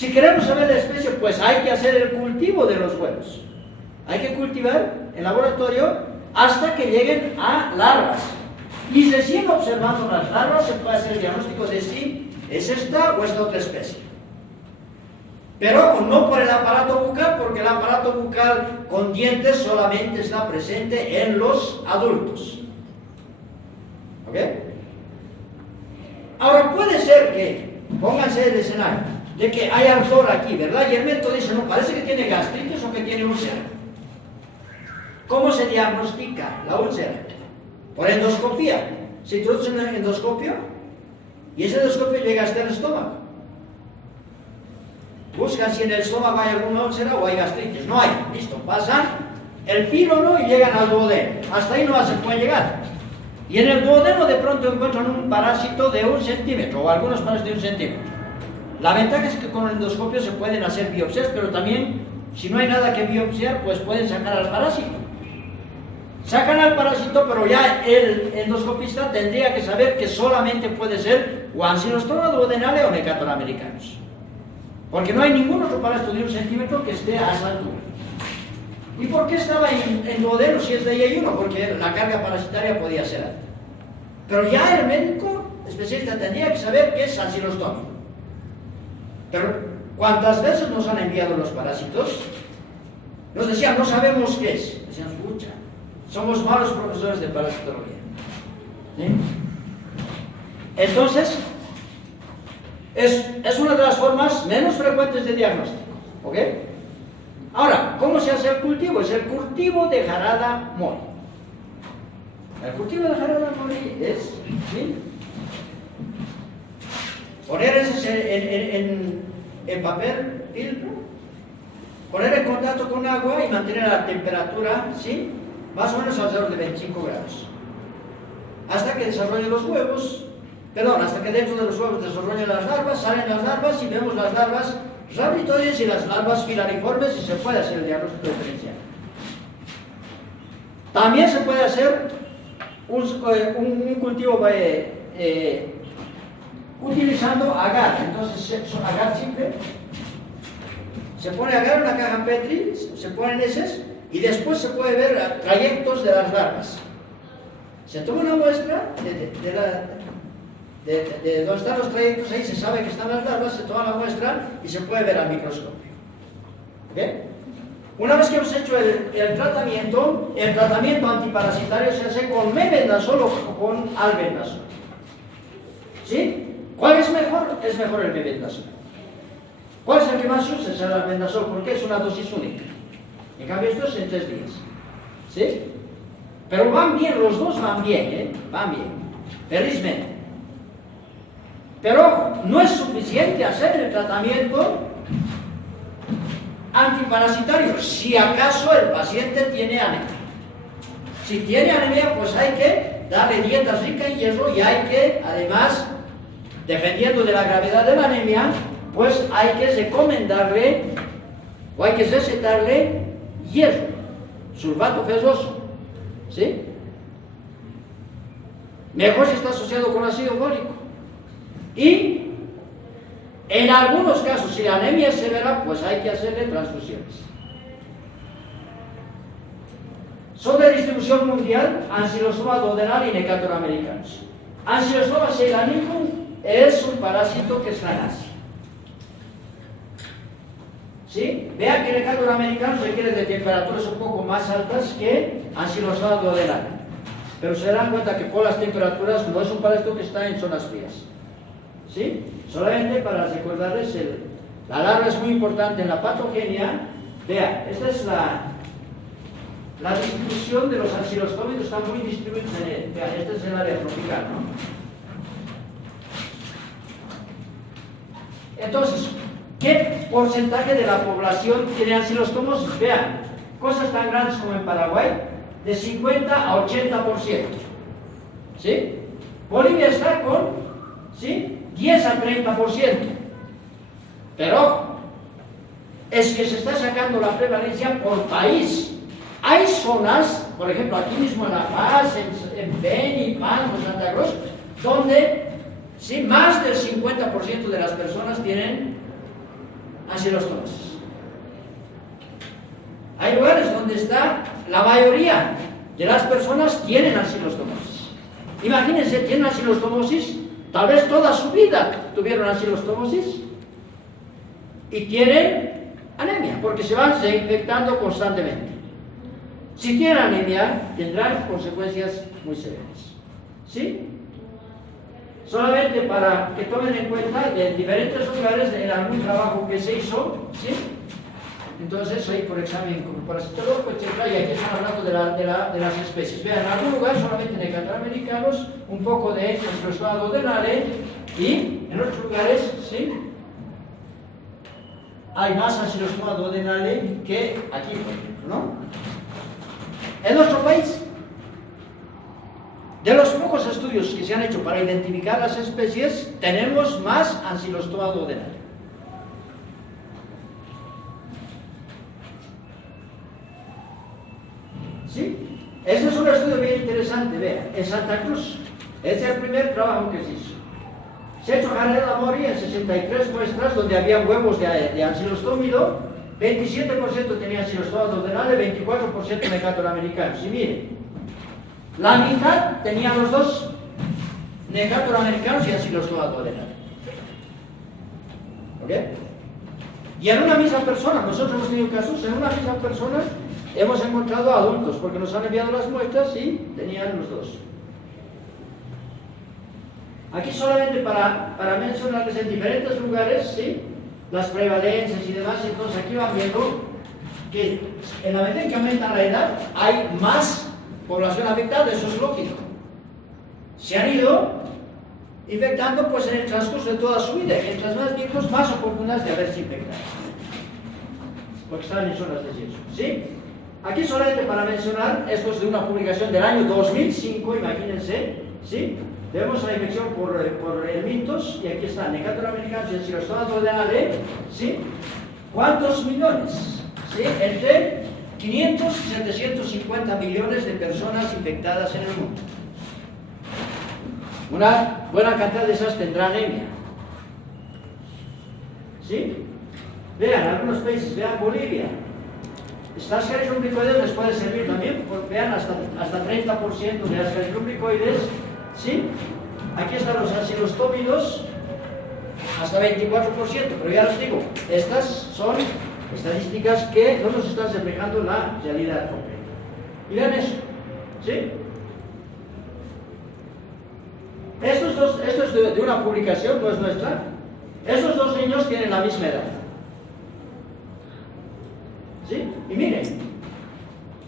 Si queremos saber la especie, pues hay que hacer el cultivo de los huevos. Hay que cultivar en laboratorio hasta que lleguen a larvas. Y recién observando las larvas se puede hacer el diagnóstico de si es esta o esta otra especie. Pero no por el aparato bucal, porque el aparato bucal con dientes solamente está presente en los adultos. ¿Ok? Ahora puede ser que, pónganse el escenario, de que hay ardor aquí, ¿verdad? Y el médico dice, no, parece que tiene gastritis o que tiene úlcera. ¿Cómo se diagnostica la úlcera? Por endoscopía. Se introduce un endoscopio y ese endoscopio llega hasta el estómago. Buscan si en el estómago hay alguna úlcera o hay gastritis. No hay. Listo. Pasan el píloro y llegan al duodeno. Hasta ahí no se puede llegar. Y en el duodeno de pronto encuentran un parásito de 1 centímetro o algunos parásitos de 1 centímetro. La ventaja es que con el endoscopio se pueden hacer biopsias, pero también si no hay nada que biopsiar, pues pueden sacar al parásito. Sacan al parásito, pero ya el endoscopista tendría que saber que solamente puede ser o ancilostoma duodenale o Necator americanus. Porque no hay ningún otro parásito de 1 centímetro que esté a esa altura. ¿Y por qué estaba en duodeno si es de ahí hay uno? Porque la carga parasitaria podía ser alta. Pero ya el médico especialista tendría que saber que es ancilostoma. Pero ¿cuántas veces nos han enviado los parásitos? Nos decían, no sabemos qué es. Decían, escucha, somos malos profesores de parasitología. ¿Sí? Entonces, es una de las formas menos frecuentes de diagnóstico. ¿Ok? Ahora, ¿cómo se hace el cultivo? Es el cultivo de Harada Mori. El cultivo de Harada Mori es, ¿sí?, poner ese en papel filtro, poner en contacto con agua y mantener la temperatura, ¿sí?, más o menos alrededor de 25 grados. Hasta que desarrollen los huevos, hasta que dentro de los huevos desarrollen las larvas, salen las larvas y vemos las larvas rhabditoides y las larvas filariformes y se puede hacer el diagnóstico diferencial. También se puede hacer un cultivo utilizando agar. Entonces, agar simple, se pone agar en una caja Petri, se ponen heces y después se puede ver trayectos de las larvas. Se toma una muestra de donde están los trayectos, ahí se sabe que están las larvas, se toma la muestra y se puede ver al microscopio. ¿Ok? Una vez que hemos hecho el tratamiento antiparasitario se hace con mebendazol o con albendazol. ¿Sí? ¿Cuál es mejor? Es mejor el mebendazol. ¿Cuál es el que más se usa? Es el albendazol, porque es una dosis única. En cambio, esto es en 3 días. ¿Sí? Pero van bien, los dos van bien, ¿eh? Van bien. Felizmente. Pero ojo, no es suficiente hacer el tratamiento antiparasitario si acaso el paciente tiene anemia. Si tiene anemia, pues hay que darle dieta rica en hierro y hay que, además, dependiendo de la gravedad de la anemia, pues hay que recomendarle o hay que recetarle hierro, sulfato ferroso. ¿Sí? Mejor si está asociado con ácido fólico. Y en algunos casos, si la anemia es severa, pues hay que hacerle transfusiones. Son de distribución mundial, Ancylostoma duodenale y Necator americanus. Ancylostoma ceylanicum es un parásito que está en Asia. ¿Sí? Vean que Necator americanus requiere de temperaturas un poco más altas que Ancylostoma duodenale. Pero se dan cuenta que por las temperaturas no es un parásito que está en zonas frías. ¿Sí? Solamente para recordarles, la larva es muy importante en la patogenia. Vean, esta es la distribución de los ancylostómidos, están muy distribuidos en vean, este es el área tropical, ¿no? Entonces, ¿qué porcentaje de la población tiene ancylostomos? Vean, cosas tan grandes como en Paraguay, de 50 a 80%. ¿Sí? Bolivia está con, ¿sí?, 10 a 30%. Pero es que se está sacando la prevalencia por país. Hay zonas, por ejemplo, aquí mismo en La Paz, en Beni, Pango, Santa Cruz, donde, ¿sí?, más del 50% de las personas tienen ancilostomosis. Hay lugares donde está la mayoría de las personas tienen ancilostomosis. Imagínense, tienen ancilostomosis, tal vez toda su vida tuvieron ancilostomosis y tienen anemia, porque se van infectando constantemente. Si tienen anemia, tendrán consecuencias muy severas. ¿Sí? Solamente para que tomen en cuenta de diferentes lugares en algún trabajo que se hizo, ¿sí? Entonces, ahí por examen como parasitológico, etc. Y aquí están hablando de las especies. Vean, en algún lugar solamente necataramericanos, un poco de Ancylostoma duodenale, y en otros lugares, ¿sí? Hay más Ancylostoma duodenale que aquí, por ejemplo, ¿no? En nuestro país, de los pocos estudios que se han hecho para identificar las especies, tenemos más Ancylostoma duodenale. ¿Sí? Ese es un estudio bien interesante, vean, en Santa Cruz. Ese es el primer trabajo que se hizo. Se ha hecho Jareda Mori en 63 muestras donde había huevos de ancilostómido, 27% tenían ancilostoma duodenale, 24% necatoramericanos. Y miren, la mitad tenían los dos, necatoramericanos y ancilostoma duodenale. ¿Ok? Y en una misma persona, nosotros hemos tenido casos, en una misma persona hemos encontrado adultos, porque nos han enviado las muestras y tenían los dos. Aquí solamente para mencionarles en diferentes lugares, ¿sí? Las prevalencias y demás, entonces aquí van viendo que en la medida en que aumenta la edad, hay más población afectada, eso es lógico. Se han ido infectando pues en el transcurso de toda su vida, y mientras más viejos, más oportunidades de haberse infectado, porque están en zonas de riesgo, ¿sí? Aquí solamente para mencionar, esto es de una publicación del año 2005, imagínense, ¿sí? Vemos la infección por helmintos, y aquí está, necatoramericanos y ancylostoma duodenale, ¿sí? ¿Cuántos millones? ¿Sí? Entre 500 y 750 millones de personas infectadas en el mundo. Una buena cantidad de esas tendrá anemia. ¿Sí? Vean, algunos países, vean Bolivia. Ascaris lumbricoides les puede servir también, porque vean, hasta 30% de Ascaris lumbricoides, ¿sí? Aquí están los ancilostómidos, hasta 24%, pero ya les digo, estas son estadísticas que no nos están reflejando la realidad completa. Y vean eso, ¿sí? Esto es de una publicación, no es nuestra. Estos dos niños tienen la misma edad. ¿Sí? Y miren,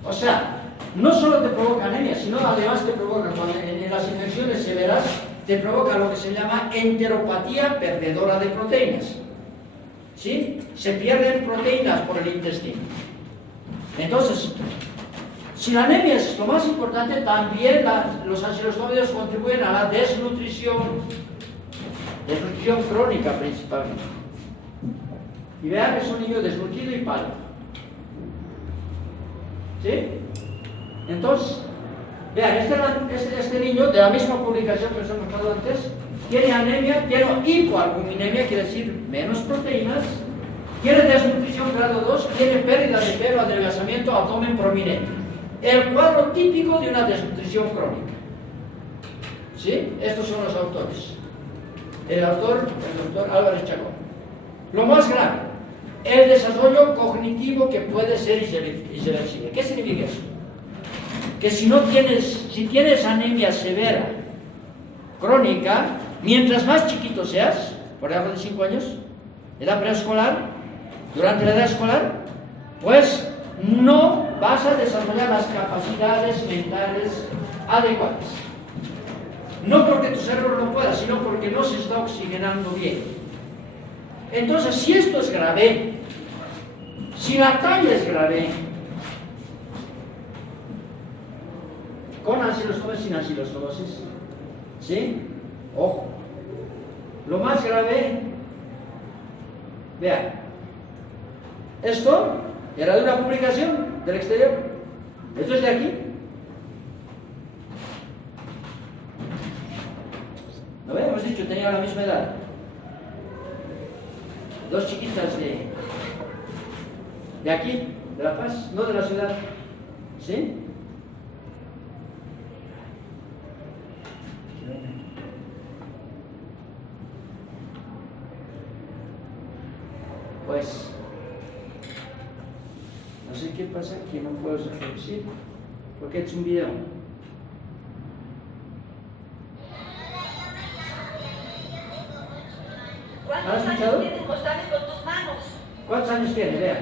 o sea, no solo te provoca anemia, sino además te provoca, en las infecciones severas, te provoca lo que se llama enteropatía perdedora de proteínas. ¿Sí? Se pierden proteínas por el intestino. Entonces, si la anemia es lo más importante, también los ancilostómidos contribuyen a la desnutrición crónica principalmente. Y vean que es un niño desnutrido y pálido. ¿Sí? Entonces, vean, este niño de la misma publicación que os he mostrado antes, tiene anemia, tiene hipoalbuminemia, quiere decir menos proteínas, tiene desnutrición grado 2, tiene pérdida de pelo, adelgazamiento, abdomen prominente. El cuadro típico de una desnutrición crónica. ¿Sí? Estos son los autores. El doctor Álvarez Chacón. Lo más grave, el desarrollo cognitivo que puede ser irreversible. ¿Qué significa eso? Que si tienes anemia severa, crónica, mientras más chiquito seas, por debajo de 5 años, edad preescolar, durante la edad escolar, pues no vas a desarrollar las capacidades mentales adecuadas. No porque tu cerebro no pueda, sino porque no se está oxigenando bien. Entonces, si esto es grave, si la talla es grave, con ancilostomosis, sin ancilostomosis, ¿sí? Ojo. Lo más grave, vean, esto era de una publicación del exterior. Esto es de aquí. ¿No ven? Hemos dicho, tenía la misma edad. dos chiquitas de aquí, de La Paz, no de la ciudad. ¿Sí? Pues, no sé qué pasa, que no puedo reproducir, porque es un video. ¿Cuántos años tienes? Mostrame con tus manos. ¿Cuántos años tiene? Vean.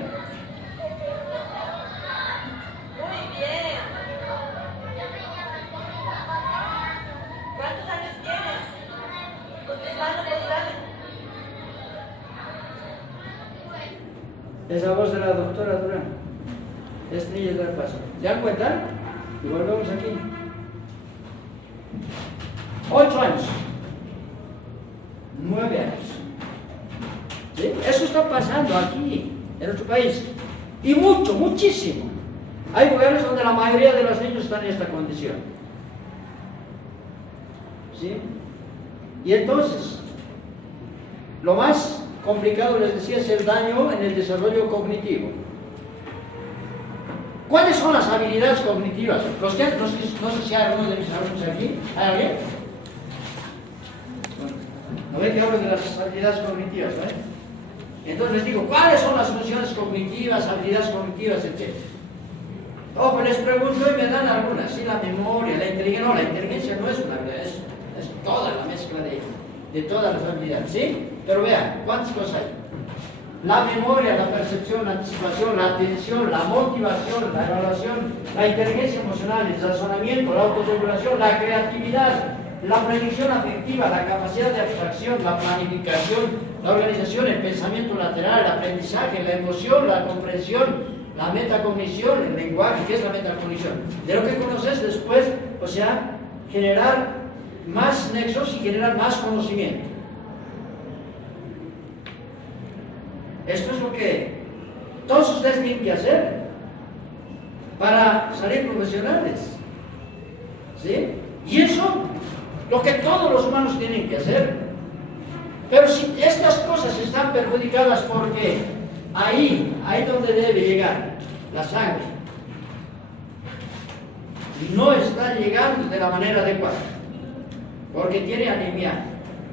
Muy bien. ¿Cuántos años tienes? Con tus manos mostrame. Es la voz de la doctora Durán. Este niño es del paso. ¿Se dan cuenta? Y volvemos aquí. 8 años. 9 años. ¿Sí? Eso está pasando aquí, en nuestro país. Y mucho, muchísimo. Hay lugares donde la mayoría de los niños están en esta condición. ¿Sí? Y entonces, lo más complicado, les decía, es el daño en el desarrollo cognitivo. ¿Cuáles son las habilidades cognitivas? No sé si hay alguno de mis alumnos aquí. ¿Hay alguien? Bueno, ¿no ven que hablo de las habilidades cognitivas? Entonces les digo, ¿cuáles son las funciones cognitivas, habilidades cognitivas, etcétera? Ojo, les pregunto y me dan algunas. Sí, la memoria, la inteligencia. No, la inteligencia no es una habilidad, es toda la mezcla de todas las habilidades, ¿sí? Pero vean, ¿cuántas cosas hay? La memoria, la percepción, la anticipación, la atención, la motivación, la evaluación, la inteligencia emocional, el razonamiento, la autorregulación, la creatividad, la predicción afectiva, la capacidad de abstracción, la planificación, la organización, el pensamiento lateral, el aprendizaje, la emoción, la comprensión, la metacognición, el lenguaje. ¿Qué es la metacognición? De lo que conoces después, o sea, generar más nexos y generar más conocimiento. Esto es lo que todos ustedes tienen que hacer para salir profesionales. ¿Sí? Y eso, lo que todos los humanos tienen que hacer. Pero si estas cosas están perjudicadas porque ahí donde debe llegar la sangre, no está llegando de la manera adecuada, porque tiene anemia,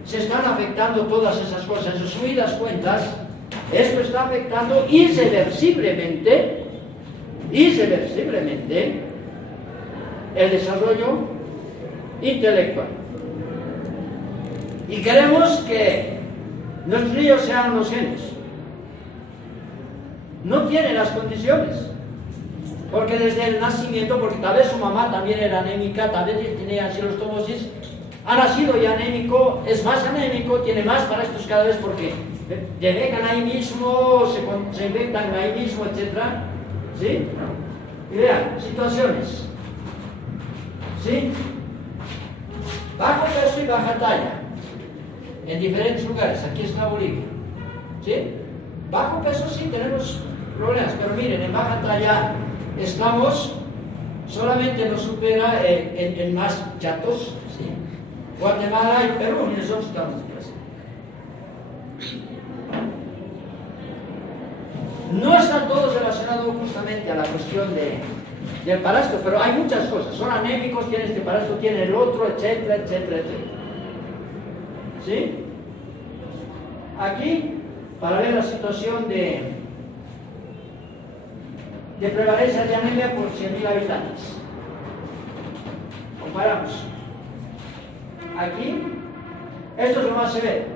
se están afectando todas esas cosas. En resumidas cuentas, esto está afectando irreversiblemente el desarrollo intelectual. Y queremos que nuestros niños sean los genios. No tienen las condiciones, porque desde el nacimiento, porque tal vez su mamá también era anémica, tal vez tenía angilostomosis, ha nacido ya anémico, es más anémico, tiene más parásitos cada vez porque defecan ahí mismo, se infectan ahí mismo, etc. ¿Sí? Y vean, situaciones. ¿Sí? Bajo peso y baja talla. En diferentes lugares. Aquí está Bolivia. ¿Sí? Bajo peso sí tenemos problemas, pero miren, en baja talla estamos, solamente nos supera en más chatos. ¿Sí? Guatemala y Perú, y nosotros estamos en casa. No está todo relacionado justamente a la cuestión del parásito, pero hay muchas cosas. Son anémicos, tienen este parásito, tienen el otro, etcétera, etcétera, etcétera. ¿Sí? Aquí, para ver la situación de prevalencia de anemia por 100.000 habitantes. Comparamos. Aquí, esto es lo más severo.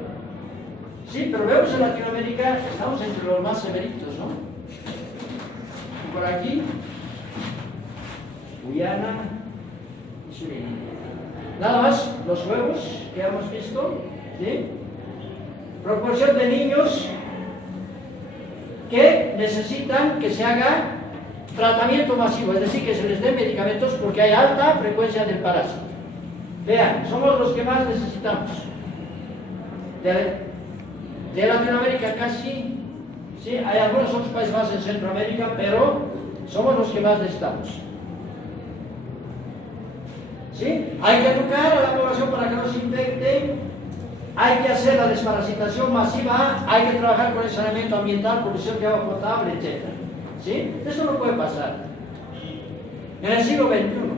Sí, pero vemos en Latinoamérica, estamos entre los más severitos, ¿no? Y por aquí, Guyana y Surinam. Nada más, los huevos que hemos visto, ¿sí? Proporción de niños que necesitan que se haga tratamiento masivo, es decir, que se les den medicamentos porque hay alta frecuencia del parásito. Vean, somos los que más necesitamos. De Latinoamérica casi, sí, hay algunos otros países más en Centroamérica, pero somos los que más necesitamos. ¿Sí? Hay que educar a la población para que no se infecte, hay que hacer la desparasitación masiva, hay que trabajar con el saneamiento ambiental, provisión de agua potable, etc. ¿Sí? Eso no puede pasar en el siglo XXI.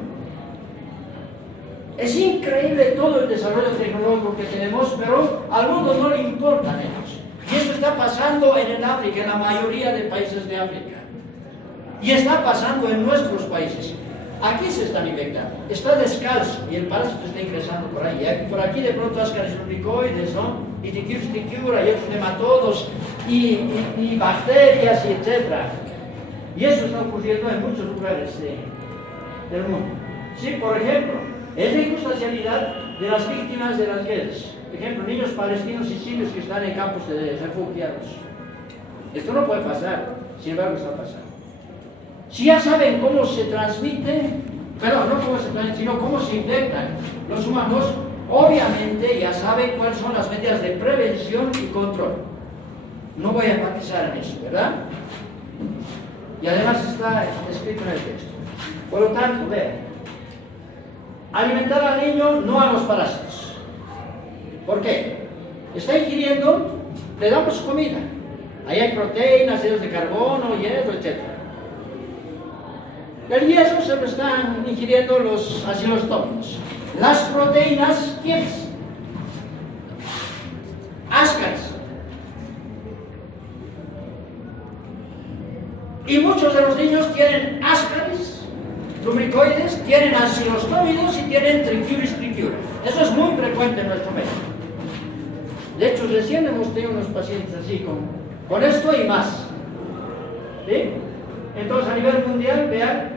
Es increíble todo el desarrollo tecnológico que tenemos, pero al mundo no le importan ellos. Y esto está pasando en el África, en la mayoría de países de África. Y está pasando en nuestros países. Aquí se están infectando. Está descalzo y el parásito está ingresando por ahí. Por aquí de pronto ascaris lumbricoides, ¿no? Y Trichiurus trichiura y otros nematodos y bacterias, y etc. Y eso está ocurriendo en muchos lugares del mundo. Sí, por ejemplo, es la circunstancialidad de las víctimas de las guerras. Por ejemplo, niños palestinos y sirios que están en campos de refugiados. Esto no puede pasar, sin embargo está pasando. Si ya saben cómo se transmite, pero no cómo se transmite, sino cómo se infectan los humanos, obviamente ya saben cuáles son las medidas de prevención y control. No voy a enfatizar en eso, ¿verdad? Y además está escrito en el texto. Por lo tanto, vean, alimentar al niño, no a los parásitos. ¿Por qué? Está ingiriendo, le damos comida. Ahí hay proteínas, hidratos de carbono, hierro, etc. El hierro se lo están ingiriendo los asilostómicos. Las proteínas, ¿quiénes? Ascaris. Y muchos de los niños tienen ascaris, lumbricoides, tienen asilostómidos y tienen Trichiurus trichiura. Eso es muy frecuente en nuestro medio. De hecho, recién hemos tenido unos pacientes así con esto y más. ¿Sí? Entonces, a nivel mundial, vean,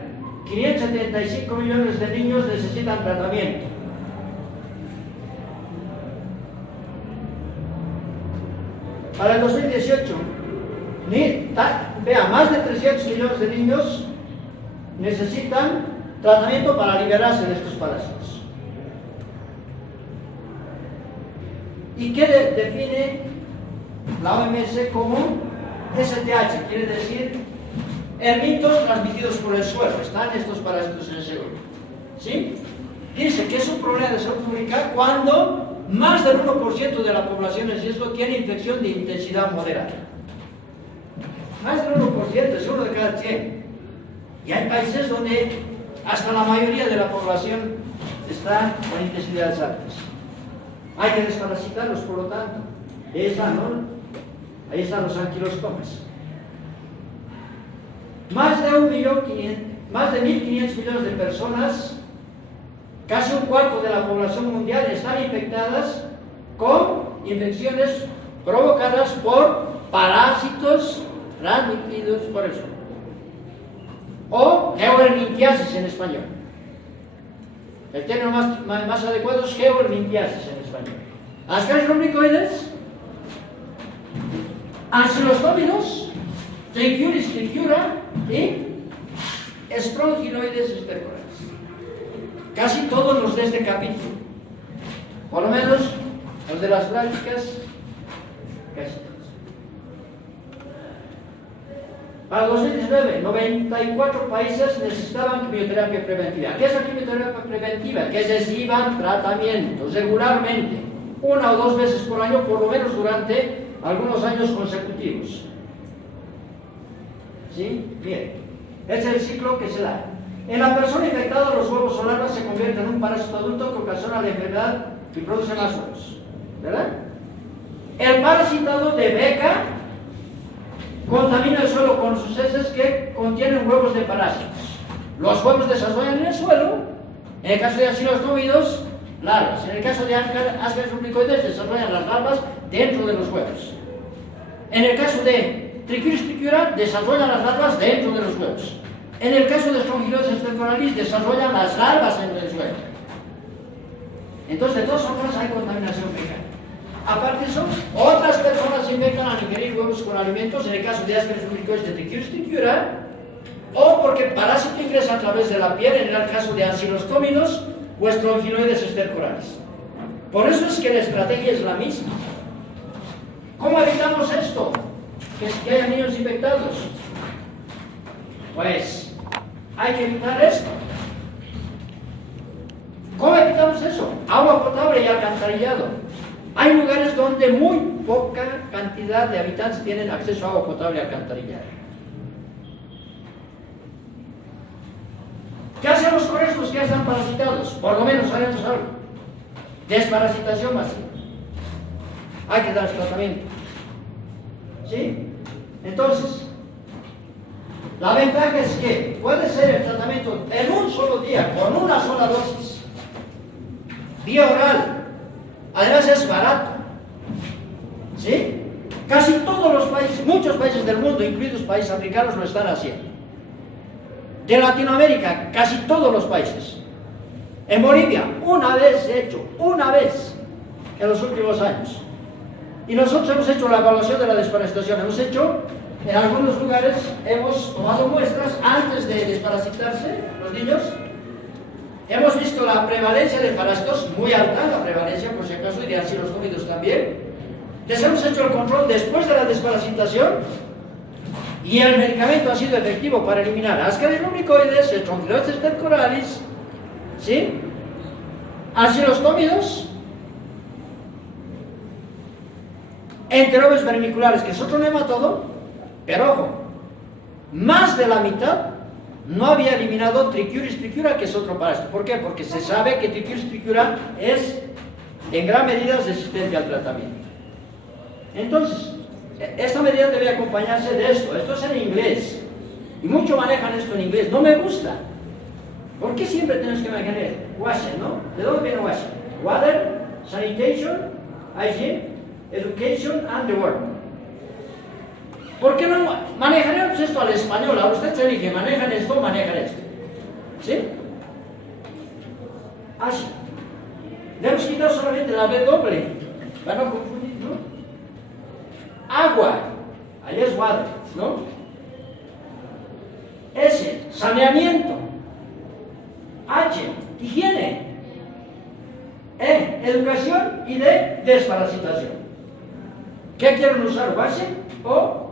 575 millones de niños necesitan tratamiento. Para el 2018, vean, más de 300 millones de niños necesitan tratamiento para liberarse de estos parásitos. ¿Y qué define la OMS como STH? Quiere decir hermitos transmitidos por el suelo. Están estos parásitos en ese grupo. ¿Sí? Dice que es un problema de salud pública cuando más del 1% de la población en riesgo tiene infección de intensidad moderada. Más del 1%, es uno de cada 100. Y hay países donde hasta la mayoría de la población está con intensidades altas. Hay que desparasitarlos, por lo tanto. Ahí están, ¿no? Ahí están los anquilostomas. Más de 1.500.000 millones de personas, casi un cuarto de la población mundial, están infectadas con infecciones provocadas por parásitos transmitidos por el suelo. O geohelminthiasis en español. El término más adecuado es geohelminthiasis en español. Ascaris lumbricoides, asilostómidos, Trichiurus trichiura y strongyloides estercorales. Casi todos los de este capítulo. Por lo menos los de las prácticas, casi todos. Para 2019, 94 países necesitaban quimioterapia preventiva. ¿Qué es la quimioterapia preventiva? Que reciban tratamiento regularmente, 1 o 2 veces por año, por lo menos durante algunos años consecutivos. ¿Sí? Bien. Ese es el ciclo que se da. En la persona infectada, los huevos o larvas se convierten en un parásito adulto que ocasiona la enfermedad y produce más huevos. ¿Verdad? El parasitado defeca, contamina el suelo con sus heces que contienen huevos de parásitos. Los huevos desarrollan en el suelo. En el caso de asilostómidos, larvas. En el caso de ascaris lumbricoides, desarrollan las larvas dentro de los huevos. En el caso de Trichiurus trichiura, desarrollan las larvas dentro de los huevos. En el caso de Strongyloides estercoralis, desarrollan las larvas en el suelo. Entonces, de todas formas, hay contaminación fecal. Aparte de eso, otras personas se infectan al ingerir huevos con alimentos, en el caso de ascaris lumbricoides de Trichiurus trichiura, o porque el parásito ingresa a través de la piel, en el caso de asilostómidos o Strongyloides estercoralis. Por eso es que la estrategia es la misma. ¿Cómo evitamos esto? Que haya niños infectados. Pues hay que evitar esto. ¿Cómo evitamos eso? Agua potable y alcantarillado. Hay lugares donde muy poca cantidad de habitantes tienen acceso a agua potable y alcantarillado. ¿Qué hacemos con estos que ya están parasitados? Por lo menos haremos algo. Desparasitación masiva. Hay que darles tratamiento. ¿Sí? Entonces, la ventaja es que puede ser el tratamiento en un solo día, con una sola dosis, vía oral. Además es barato. ¿Sí? Casi todos los países, muchos países del mundo, incluidos países africanos, lo están haciendo. De Latinoamérica, casi todos los países. En Bolivia, una vez hecho, una vez en los últimos años. Y nosotros hemos hecho la evaluación de la desparasitación. Hemos hecho, en algunos lugares, hemos tomado muestras antes de desparasitarse los niños. Hemos visto la prevalencia de parásitos muy alta, la prevalencia por si acaso, y de acilostomidos también. Les hemos hecho el control después de la desparasitación y el medicamento ha sido efectivo para eliminar Ascaris lumbricoides, Strongyloides stercoralis, ¿sí? Acilostomidos, enterobios vermiculares, que es otro nematodo, pero ojo, más de la mitad no había eliminado Trichuris trichiura, que es otro parásito. ¿Por qué? Porque se sabe que Trichuris trichiura es en gran medida resistente al tratamiento. Entonces, esta medida debe acompañarse de esto. Esto es en inglés. Y muchos manejan esto en inglés. No me gusta. ¿Por qué siempre tenemos que manejar WASH, no? ¿De dónde viene WASH? Water, Sanitation, Hygiene, Education and the World. ¿Por qué no manejaremos esto al español? A usted se elige, manejan esto, manejan esto. ¿Sí? Así. Debemos quitar solamente la B doble, para no confundir, ¿no? Agua, ahí es water, ¿no? S, saneamiento. H, higiene. E, educación, y D, desparasitación. ¿Qué quieren usar? ¿Base o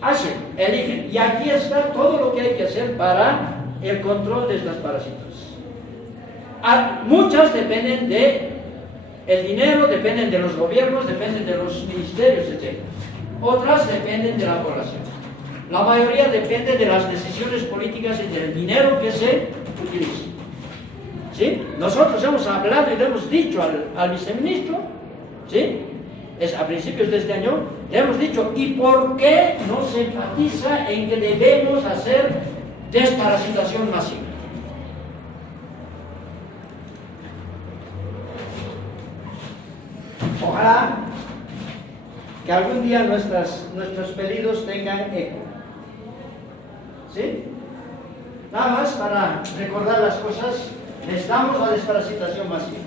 hacen, eligen? Y aquí está todo lo que hay que hacer para el control de estas parásitos. Muchas dependen de el dinero, dependen de los gobiernos, dependen de los ministerios, etc. Otras dependen de la población. La mayoría depende de las decisiones políticas y del dinero que se utiliza. ¿Sí? Nosotros hemos hablado y le hemos dicho al viceministro, ¿sí? A principios de este año, le hemos dicho, ¿y por qué no se enfatiza en que debemos hacer desparasitación masiva? Ojalá que algún día nuestros pedidos tengan eco. ¿Sí? Nada más para recordar las cosas, necesitamos la desparasitación masiva.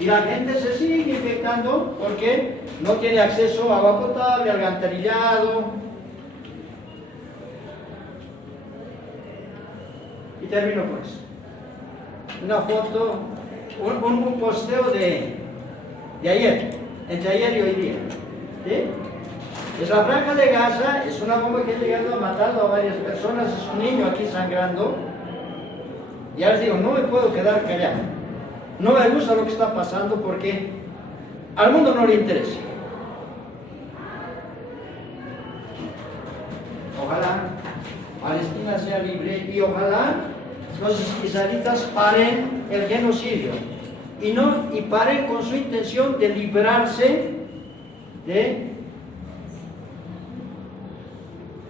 Y la gente se sigue infectando porque no tiene acceso a agua potable, alcantarillado. Y termino con eso. Una foto, un posteo de ayer, entre ayer y hoy día. ¿Sí? Es la Franja de Gaza, es una bomba que ha llegado, ha matado a varias personas, es un niño aquí sangrando. Ya les digo, no me puedo quedar callado. No me gusta lo que está pasando porque al mundo no le interesa. Ojalá Palestina sea libre y ojalá los israelitas paren el genocidio y paren con su intención de librarse de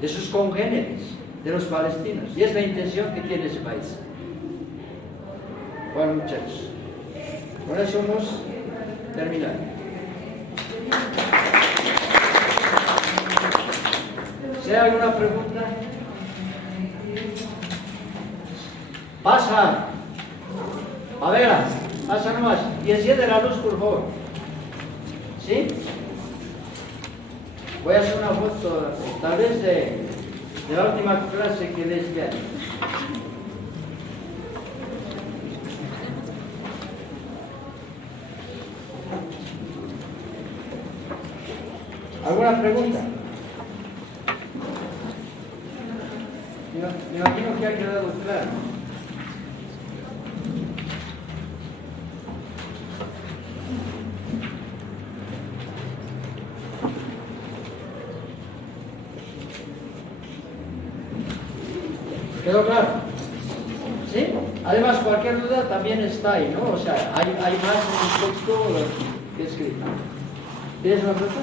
sus congéneres, de los palestinos. Y es la intención que tiene ese país. Bueno, muchachos, con eso hemos terminado. Si hay alguna pregunta, pasa. A ver, pasa nomás. Y enciende la luz, por favor. ¿Sí? Voy a hacer una foto, tal vez de la última clase que de este año. ¿Alguna pregunta? Me imagino que ha quedado claro. ¿Quedó claro? ¿Sí? Además, cualquier duda también está ahí, ¿no? O sea, hay más en el texto que escrito. ¿Tienes una pregunta?